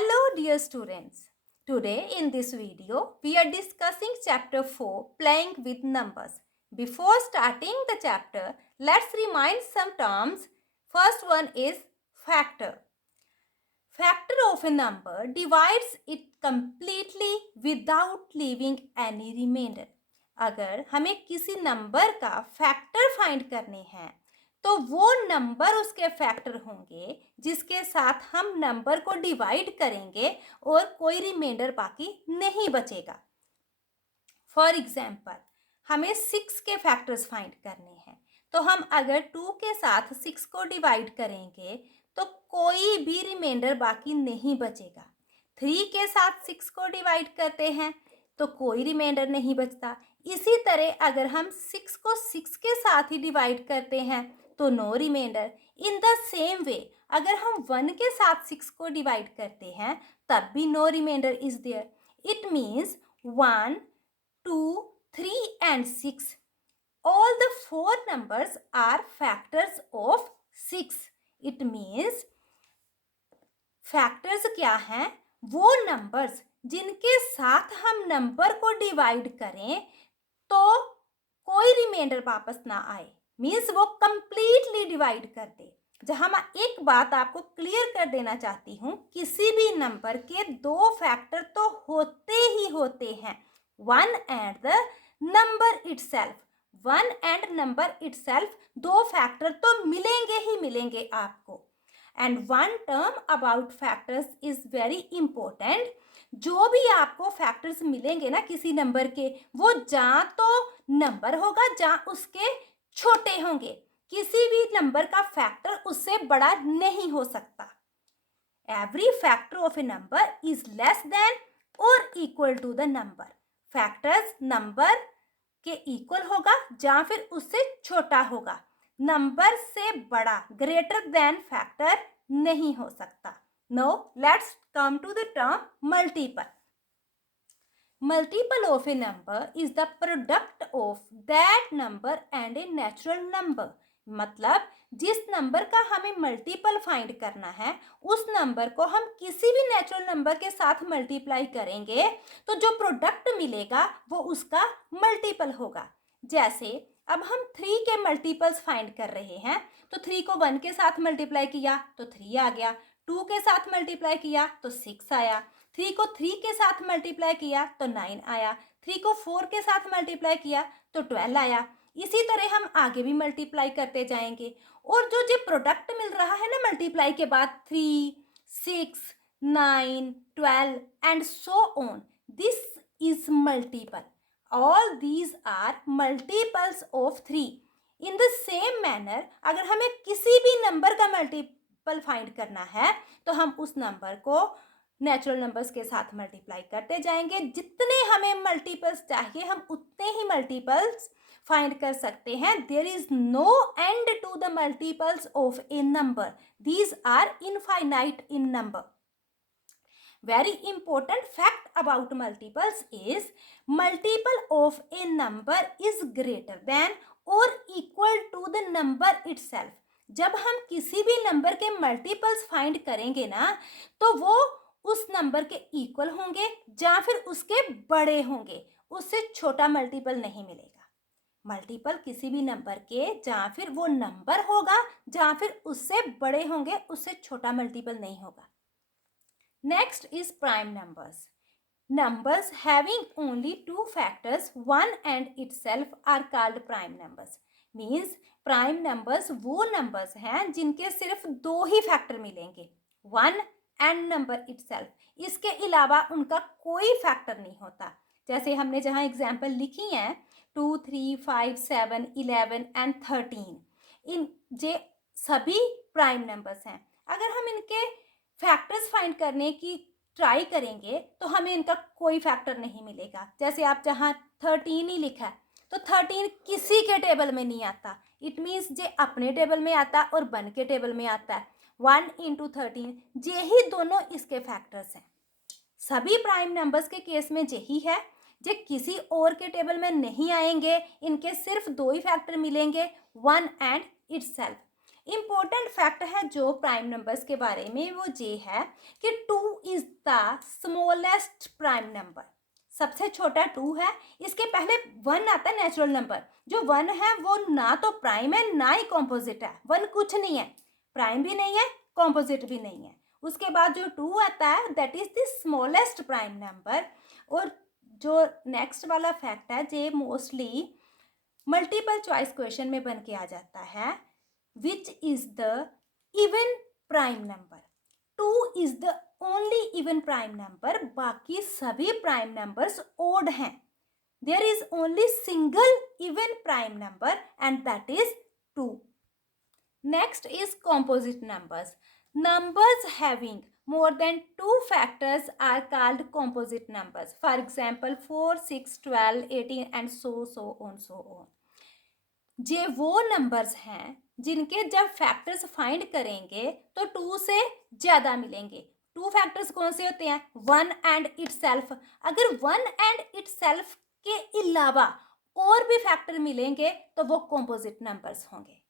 Hello dear students. Today in this video we are discussing chapter 4 playing with numbers. Before starting the chapter, let's remind some terms. First one is factor. Factor of a number divides it completely without leaving any remainder. अगर हमें किसी number का factor find करने हैं तो वो number उसके factor होंगे जिसके साथ हम नंबर को डिवाइड करेंगे और कोई रिमाइंडर बाकी नहीं बचेगा. फॉर एग्जाम्पल, हमें 6 के फैक्टर्स फाइंड करने हैं तो हम अगर 2 के साथ 6 को डिवाइड करेंगे तो कोई भी रिमाइंडर बाकी नहीं बचेगा. 3 के साथ 6 को डिवाइड करते हैं तो कोई रिमाइंडर नहीं बचता. इसी तरह अगर हम 6 को 6 के साथ ही डिवाइड करते हैं तो no remainder. In the same way अगर हम 1 के साथ 6 को डिवाइड करते हैं तब भी no remainder is there. It means 1, 2, 3 and 6. All the 4 numbers are factors of 6. It means factors क्या हैं? वो numbers जिनके साथ हम नंबर को डिवाइड करें तो कोई रिमाइंडर वापस ना आए. मीन्स वो कंप्लीटली डिवाइड कर दे. जहां मैं एक बात आपको क्लियर कर देना चाहती हूँ, किसी भी नंबर के 2 फैक्टर तो होते ही होते हैं. 1 and the number itself. 1 and number itself, 2 factor तो मिलेंगे ही मिलेंगे आपको. And one term about factors is very important. जो भी आपको फैक्टर्स मिलेंगे ना किसी नंबर के, वो जहाँ तो नंबर होगा जहाँ उसके छोटे होंगे. किसी भी नंबर का फैक्टर उससे बड़ा नहीं हो सकता. Every factor of a number is less than or equal to the number. Factors number के इक्वल होगा या फिर उससे छोटा होगा. नंबर से बड़ा ग्रेटर देन फैक्टर नहीं हो सकता. Now let's come to the term multiple. Multiple of a number is the product of that number and a natural number. मतलब जिस नंबर का हमें मल्टीपल फाइंड करना है उस नंबर को हम किसी भी नेचुरल नंबर के साथ मल्टीप्लाई करेंगे तो जो प्रोडक्ट मिलेगा वो उसका मल्टीपल होगा. जैसे अब हम 3 के मल्टीपल्स फाइंड कर रहे हैं तो 3 को 1 के साथ मल्टीप्लाई किया तो 3 आ गया. 2 के साथ मल्टीप्लाई किया तो 6 आया. 3 को 3 के साथ मल्टीप्लाई किया तो 9 आया. 3 को 4 के साथ मल्टीप्लाई किया तो 12 आया. इसी तरह हम आगे भी मल्टीप्लाई करते जाएंगे और जो प्रोडक्ट मिल रहा है ना मल्टीप्लाई के बाद 3, 6, 9, 12 and so on, this is multiple. All these are multiples of 3. In the same manner अगर हमें किसी भी नंबर का मल्टीपल फाइंड करना है तो हम उस नंबर को नेचुरल नंबर्स के साथ मल्टीप्लाई करते जाएंगे. जितने हमें मल्टीपल्स चाहिए हम उतने ही मल्टीपल्स फाइंड कर सकते हैं. There is no end to the multiples of a number. These are infinite in number. Very important fact about multiples is multiple of a number is greater than or equal to the number itself. जब हम किसी भी number के multiples find करेंगे ना तो वो उस नंबर के इक्वल होंगे या फिर उसके बड़े होंगे. उससे छोटा मल्टीपल नहीं मिलेगा. मल्टीपल किसी भी नंबर के या फिर वो नंबर होगा या फिर उससे बड़े होंगे, उससे छोटा मल्टीपल नहीं होगा. Next is prime numbers. Numbers having only 2 factors, 1 and itself, are called prime numbers. Means prime numbers वो numbers हैं जिनके सिर्फ 2 ही फैक्टर मिलेंगे, 1 and number itself. इसके अलावा उनका कोई फैक्टर नहीं होता. जैसे हमने जहाँ एग्जाम्पल लिखी हैं 2, 3, 5, 7, 11 and 13, इन जे सभी प्राइम नंबर्स हैं. अगर हम इनके फैक्टर्स फाइंड करने की ट्राई करेंगे तो हमें इनका कोई फैक्टर नहीं मिलेगा. जैसे आप जहाँ 13 ही लिखा है तो 13 किसी के टेबल में नहीं आता. इट मीन्स जे अपने टेबल में आता और 1 के टेबल में आता है. 1 into 13 यही दोनों इसके फैक्टर्स हैं. सभी प्राइम नंबर्स के केस में यही है. जे किसी और के टेबल में नहीं आएंगे, इनके सिर्फ 2 ही फैक्टर मिलेंगे, 1 and itself. इम्पोर्टेंट फैक्ट है जो प्राइम नंबर्स के बारे में वो ये है कि 2 is the smallest prime number. सबसे छोटा 2 है, इसके पहले 1 आता है नेचुरल नंबर। जो 1 है वो ना तो प्राइम है ना ही कॉम्पोजिट है। 1 कुछ नहीं है, प्राइम भी नहीं है, कॉम्पोजिट भी नहीं है। उसके बाद जो 2 आता है that is the smallest prime number. और जो नेक्स्ट वाला फैक्ट है जे मोस्टली मल्टीपल चॉइस क्वेश्चन में बन के आ जाता है, which is the even prime number. 2 is the only even prime number, बाकी सभी प्राइम नंबर्स ओड हैं। There is only single even prime number and that is 2. Next is composite numbers. Numbers having more than 2 factors are called composite numbers. For example, 4, 6, 12, 18 and so on. ये वो numbers हैं जिनके जब factors find करेंगे तो 2 से ज़्यादा मिलेंगे। 2 फैक्टर्स कौन से होते हैं? 1 एंड इटसेल्फ। अगर 1 एंड इटसेल्फ के अलावा और भी फैक्टर मिलेंगे तो वो कॉम्पोजिट नंबर्स होंगे।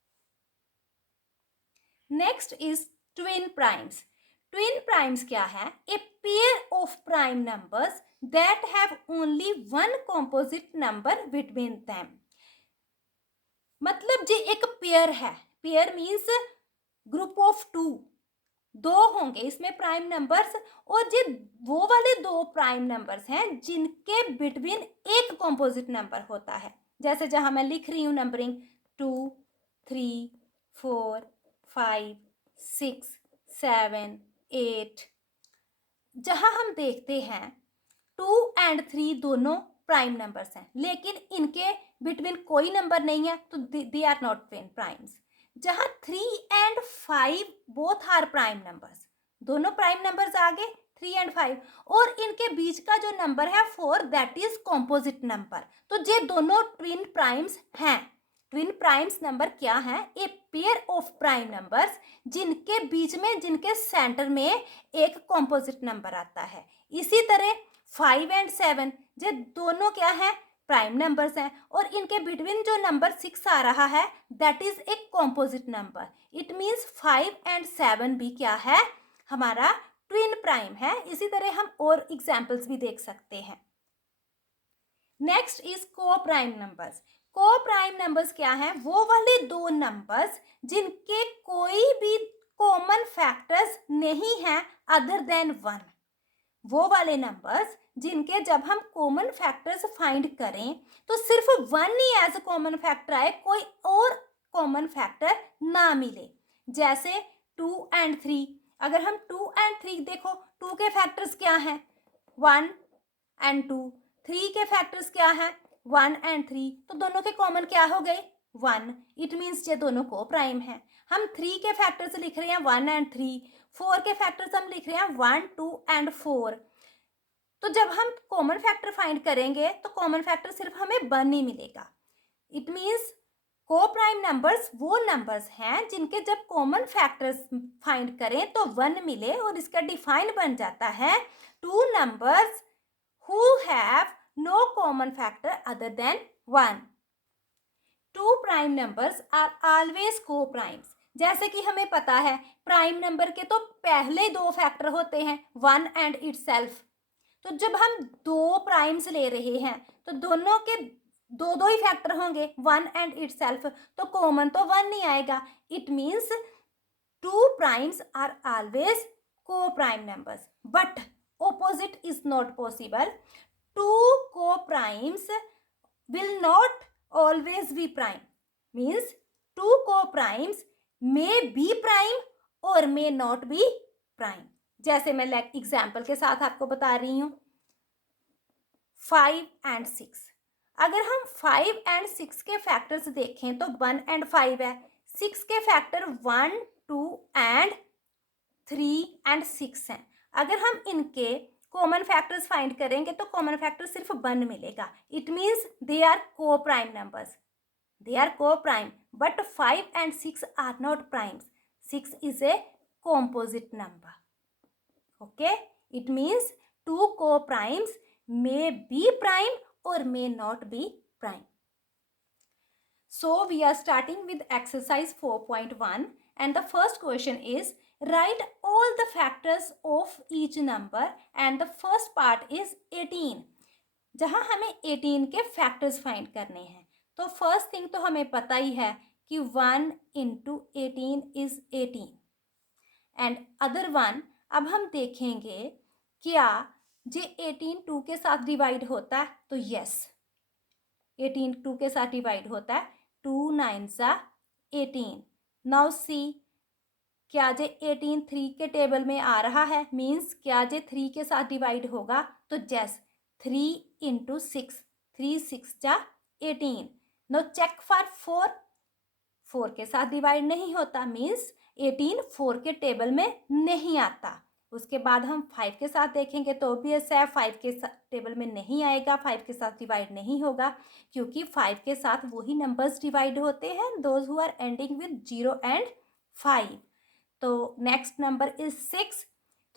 Next is twin primes. Twin primes क्या है? A pair of prime numbers that have only one composite number between them. मतलब जे एक पेयर है, पेयर मीन्स ग्रुप ऑफ 2, 2 होंगे इसमें प्राइम नंबर्स, और जे वो वाले 2 प्राइम नंबर्स हैं जिनके बिटवीन एक कॉम्पोजिट नंबर होता है। जैसे जहां मैं लिख रही हूँ नंबरिंग 2, 3, 4, 5, 6, 7, 8, जहां हम देखते हैं 2 एंड 3 दोनों प्राइम नंबर्स हैं, लेकिन इनके बिटवीन कोई नंबर नहीं है तो they are not twin primes. जहां 3 and 5 both are prime numbers, दोनों प्राइम नंबर्स आ गए 3 एंड 5, और इनके बीच का जो नंबर है 4 दैट इज कॉम्पोजिट नंबर। तो ये दोनों ट्विन प्राइम्स हैं। ट्विन प्राइम्स नंबर क्या है? A pair of prime numbers जिनके बीच में, जिनके सेंटर में एक कॉम्पोजिट नंबर आता है। इसी तरह 5 एंड 7 ये दोनों क्या है? प्राइम नंबर्स हैं, और इनके बिटवीन जो नंबर 6 आ रहा है दैट इज एक composite number. It means 5 and 7 भी क्या है? हमारा ट्विन प्राइम है। इसी तरह हम और एग्जाम्पल्स भी देख सकते हैं। नेक्स्ट इज को प्राइम नंबर्स। को प्राइम नंबर्स क्या है? वो वाले 2 नंबर्स जिनके कोई भी कॉमन फैक्टर्स नहीं है अदर देन 1। वो वाले नंबर्स जिनके जब हम कॉमन फैक्टर्स फाइंड करें तो सिर्फ 1 ही एज अ कॉमन फैक्टर आए, कोई और कॉमन फैक्टर ना मिले। जैसे 2 एंड 3, अगर हम 2 एंड 3 देखो, 2 के फैक्टर्स क्या हैं? 1 एंड 2। 3 के फैक्टर्स क्या हैं? 1 एंड 3। तो दोनों के कॉमन क्या हो गए? 1। इट मीन्स ये दोनों को प्राइम है। हम 3 के फैक्टर्स लिख रहे हैं 1 एंड 3, 4 के फैक्टर्स हम लिख रहे हैं 1, 2 एंड 4। तो जब हम कॉमन फैक्टर फाइंड करेंगे तो कॉमन फैक्टर सिर्फ हमें 1 ही मिलेगा। इट मीन्स को प्राइम नंबर्स वो नंबर्स हैं जिनके जब कॉमन फैक्टर्स फाइंड करें तो 1 मिले, और इसका डिफाइन बन जाता है 2 numbers who have no common factor other than 1. 2 prime numbers are always co-primes. जैसे कि हमें पता है प्राइम नंबर के तो पहले 2 फैक्टर होते हैं 1 एंड इटसेल्फ। तो जब हम 2 प्राइम्स ले रहे हैं तो दोनों के 2 ही फैक्टर होंगे 1 एंड इटसेल्फ, तो कॉमन तो 1 नहीं आएगा। It means 2 primes are always co-prime numbers, but opposite is not possible. 2 co-primes will not always be prime. Means 2 co-primes may be prime or may not be prime. जैसे मैं example के साथ आपको बता रही हूँ 5 एंड 6। अगर हम 5 एंड 6 के फैक्टर्स देखें तो 1 एंड 5 है। 6 के फैक्टर 1, 2 एंड 3 एंड 6 हैं। अगर हम इनके कॉमन फैक्टर्स फाइंड करेंगे तो कॉमन फैक्टर सिर्फ 1 मिलेगा। It means they are coprime numbers, they are coprime, but 5 and 6 are not primes. 6 is a composite number. Okay, it means 2 coprimes may be prime or may not be prime. So we are starting with exercise 4.1 and the first question is Write all the factors of each number and the first part is 18. जहाँ हमें 18 के factors find करने हैं, तो first thing तो हमें पता ही है कि 1 into 18 is 18 and other one. अब हम देखेंगे क्या जे 18 2 के साथ डिवाइड होता है, तो यस 18 2 के साथ डिवाइड होता है, 2 9 सा 18। नाउ सी क्या जे 18 3 के टेबल में आ रहा है, मीन्स क्या जे 3 के साथ डिवाइड होगा, तो जैस 3 इंटू 6 3 6 जा 18। नो चेक फॉर 4, 4 के साथ डिवाइड नहीं होता, मीन्स 18 4 के टेबल में नहीं आता। उसके बाद हम 5 के साथ देखेंगे तो ऑब्वियस है 5 के टेबल में नहीं आएगा, 5 के साथ डिवाइड नहीं होगा, क्योंकि 5 के साथ वही नंबर्स डिवाइड होते हैं those who are ending with 0 and 5। तो नेक्स्ट नंबर इज 6,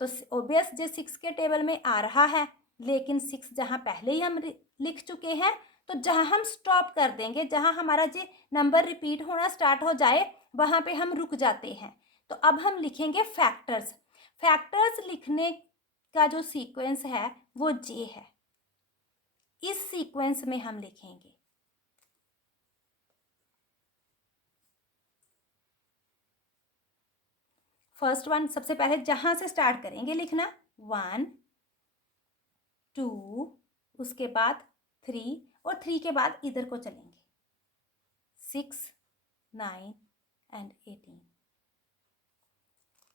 तो ऑब्वियस जो 6 के टेबल में आ रहा है, लेकिन 6 जहाँ पहले ही हम लिख चुके हैं, तो जहाँ हम स्टॉप कर देंगे, जहाँ हमारा जो नंबर रिपीट होना स्टार्ट हो जाए वहाँ पे हम रुक जाते हैं। तो अब हम लिखेंगे फैक्टर्स। फैक्टर्स लिखने का जो सीक्वेंस है वो जे है, इस सीक्वेंस में हम लिखेंगे। फर्स्ट वन सबसे पहले जहां से स्टार्ट करेंगे लिखना 1 2, उसके बाद 3 और 3 के बाद इधर को चलेंगे 6 9 and 18।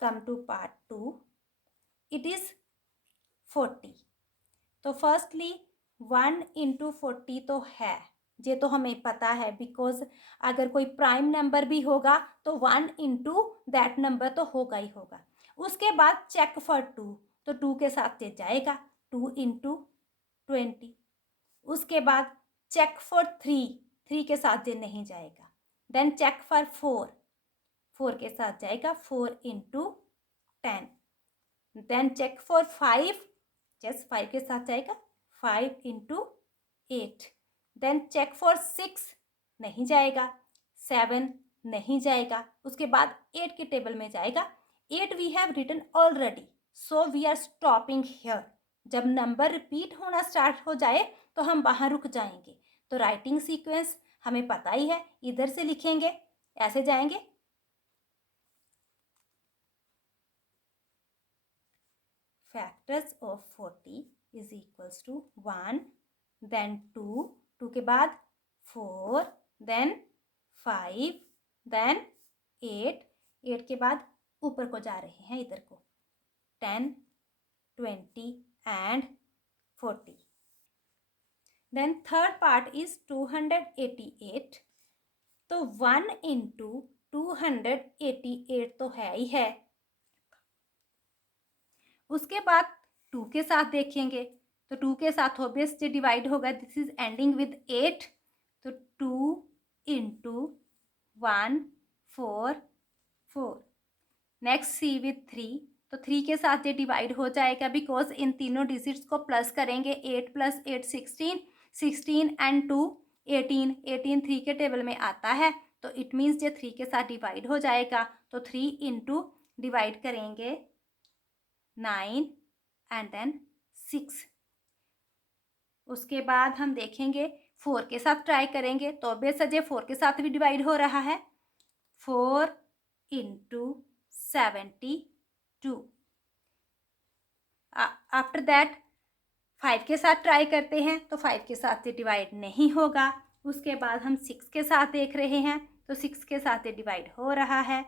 Come to part 2, it is 40। तो फर्स्टली 1 इंटू 40 तो है, ये तो हमें पता है, बिकॉज अगर कोई प्राइम नंबर भी होगा तो 1 इंटू दैट नंबर तो होगा ही होगा। उसके बाद चेक फॉर 2, तो 2 के साथ ये जाएगा 2 इंटू 20। उसके बाद चेक फॉर 3, 3 के साथ ये नहीं जाएगा। देन चेक फॉर 4, 4 के साथ जाएगा 4 into 10। Then check for 5, just 5 के साथ जाएगा 5 इंटू 8। देन चेक फॉर 6, नहीं जाएगा, 7 नहीं जाएगा। उसके बाद 8 के टेबल में जाएगा, 8 we have written already, so we are stopping here. जब नंबर रिपीट होना स्टार्ट हो जाए तो हम वहाँ रुक जाएंगे। तो राइटिंग सीक्वेंस हमें पता ही है, इधर से लिखेंगे, ऐसे जाएंगे factors of 40 is equals to 1, then 2, 2 के बाद 4, देन 5, देन 8, 8 के बाद ऊपर को जा रहे हैं इधर को 10 20 and 40। Then third part is 288। तो 1 इंटू 288 तो है ही है। उसके बाद 2 के साथ देखेंगे, तो 2 के साथ ऑब्वियसली डिवाइड होगा, दिस इज एंडिंग विद 8, तो 2 इंटू 1 4 4। नेक्स्ट सी विद 3, तो 3 के साथ ये डिवाइड हो जाएगा, बिकॉज इन तीनों डिजिट्स को प्लस करेंगे, 8 + 8 16, 16 एंड 2 18, 18 3 के टेबल में आता है, तो इट मीन्स ये 3 के साथ डिवाइड हो जाएगा। तो 3 इंटू डिवाइड करेंगे 9 एंड देन 6। उसके बाद हम देखेंगे 4 के साथ ट्राई करेंगे, तो बेसजे 4 के साथ भी डिवाइड हो रहा है, 4 इंटू 72। आफ्टर दैट 5 के साथ ट्राई करते हैं, तो 5 के साथ ये डिवाइड नहीं होगा। उसके बाद हम 6 के साथ देख रहे हैं, तो 6 के साथ ये डिवाइड हो रहा है,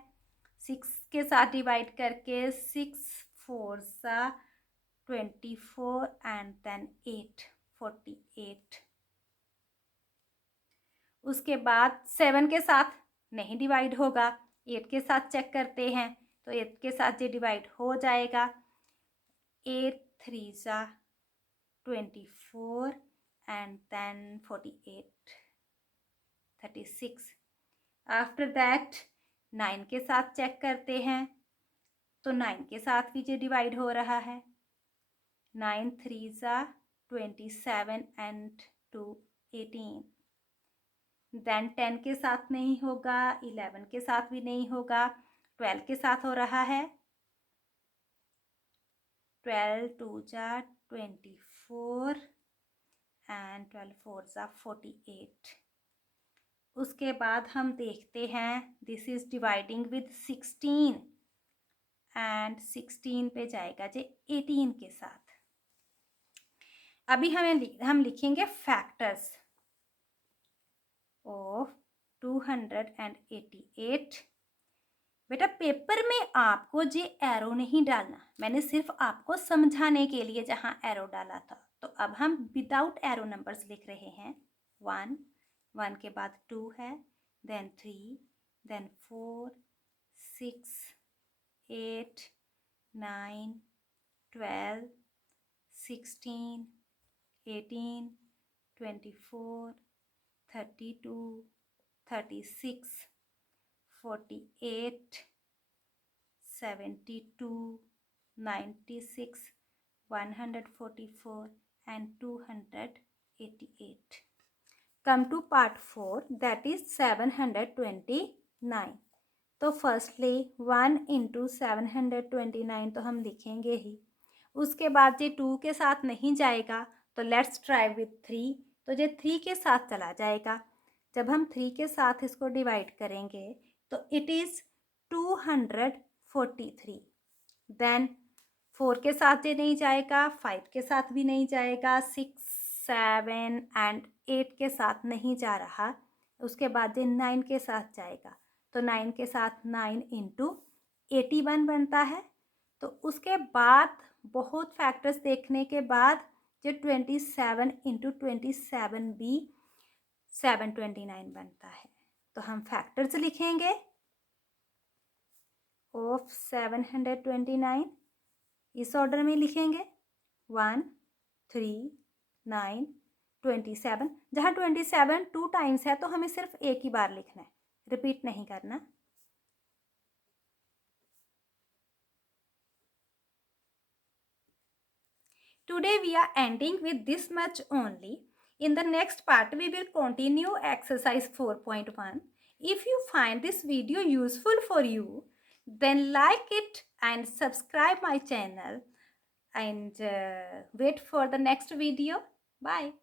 6 के साथ डिवाइड करके 6 4 सा 24 एंड देन 8 48। उसके बाद 7 के साथ नहीं डिवाइड होगा, 8 के साथ चेक करते हैं, तो 8 के साथ ये डिवाइड हो जाएगा, 8 3 सा 24 एंड देन 48 36। आफ्टर दैट 9 के साथ चेक करते हैं, तो 9 के साथ भी ये डिवाइड हो रहा है, 9 3 सा 27 एंड 2 18। देन 10 के साथ नहीं होगा, 11 के साथ भी नहीं होगा, 12 के साथ हो रहा है, 12 2 जा 24 एंड 12 4 जा 48। उसके बाद हम देखते हैं this is dividing with 16 and 16 पे जाएगा जी 18 के साथ। अभी हम लिखेंगे फैक्टर्स ऑफ 288। बेटा पेपर में आपको जे एरो नहीं डालना, मैंने सिर्फ आपको समझाने के लिए जहाँ एरो डाला था। तो अब हम विदाउट एरो नंबर्स लिख रहे हैं। 1 1 के बाद 2 है, then 3, then 4 6 8 9 12 16 18 24 32 36 48 72 96 144 and 288. Come to part 4, that is 729. तो फर्स्टली 1 इंटू 729 तो हम लिखेंगे ही। उसके बाद ये 2 के साथ नहीं जाएगा तो लेट्स ट्राई विथ 3, तो ये 3 के साथ चला जाएगा। जब हम 3 के साथ इसको डिवाइड करेंगे तो इट इज़ 243। देन 4 के साथ ये नहीं जाएगा, 5 के साथ भी नहीं जाएगा, 6 7 एंड 8 के साथ नहीं जा रहा। उसके बाद ये 9 के साथ जाएगा, तो 9 के साथ 9 इंटू 81 बनता है। तो उसके बाद बहुत फैक्टर्स देखने के बाद जो 27 इंटू 27 भी 729 बनता है। तो हम फैक्टर्स लिखेंगे ऑफ 729 इस ऑर्डर में लिखेंगे 1 3 9 27। जहाँ 27 2 टाइम्स है तो हमें सिर्फ एक ही बार लिखना है, रिपीट नहीं करना। Today we are ending with this much only. In the next part we will continue exercise 4.1. If you find this video useful for you, then like it and subscribe my channel and wait for the next video. Bye.